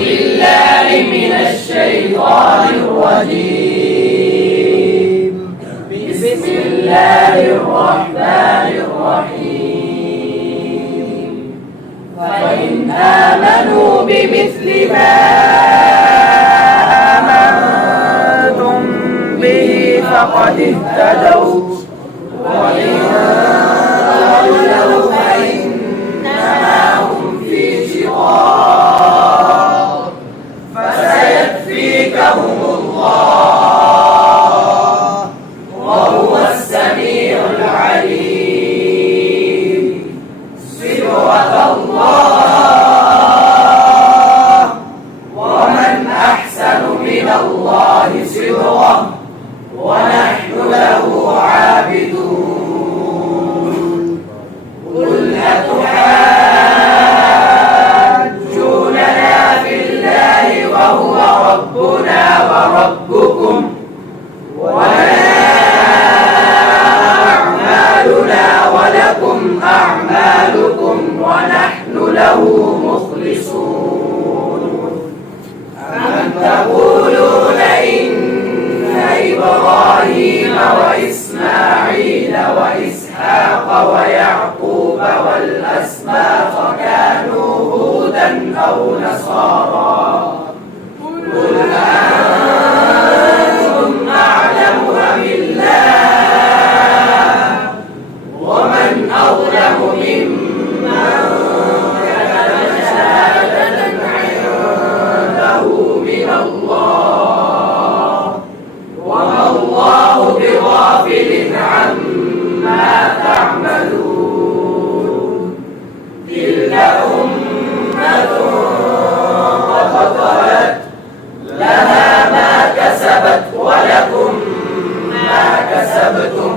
بالله من الشيطان الرجيم. بسم الله الرحمن الرحيم. فإن آمنوا بمثل ما آمنتم به فقد اهتدوا، وإن تولوا فإنما هم في شقاق فسيكفيكهم الله وهو السميع العليم. صبغة الله ومن أحسن من الله صبغة ونحن له عابدون. قل أتحاجوننا في الله وهو ربنا وربكم ولنا أعمالنا ولكم أعمالكم ونحن له مخلصون. أم تقولون إن إبراهيم وإسماعيل وإسحاق ويعقوب والأسباط كانوا هودا أو نصارى؟ قل أنتم أعلم أم الله؟ ومن أظلم ممن كتم شهادة عنده من الله، وما الله بغافل عما تعملون. تلك أمة قد خلت لها ما كسبت ولكم ما كسبتم